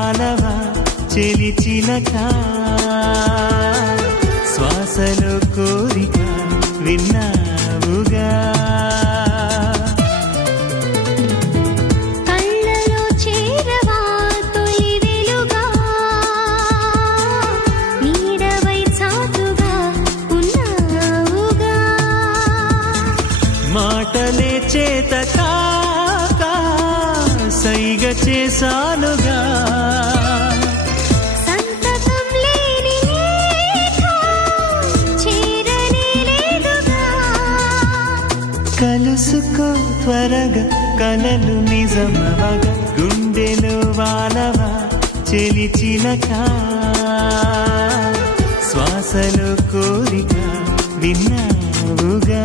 వానవా చెలి చిలక శ్వాసలో కోరిక విన్నావుగా కళ్ళలో చేరవా తొలి వెలుగా నీడవై చాటుగా ఉన్నావుగా మాటలే చేత కాక సైగ చేసానుగా సంతకం లేని లేఖ చేరనే లేదుగా కలుసుకో త్వరగా కలలు నిజమవగా గుండెలో వానవా చెలి చిలక శ్వాసలో కోరిక విన్నావుగా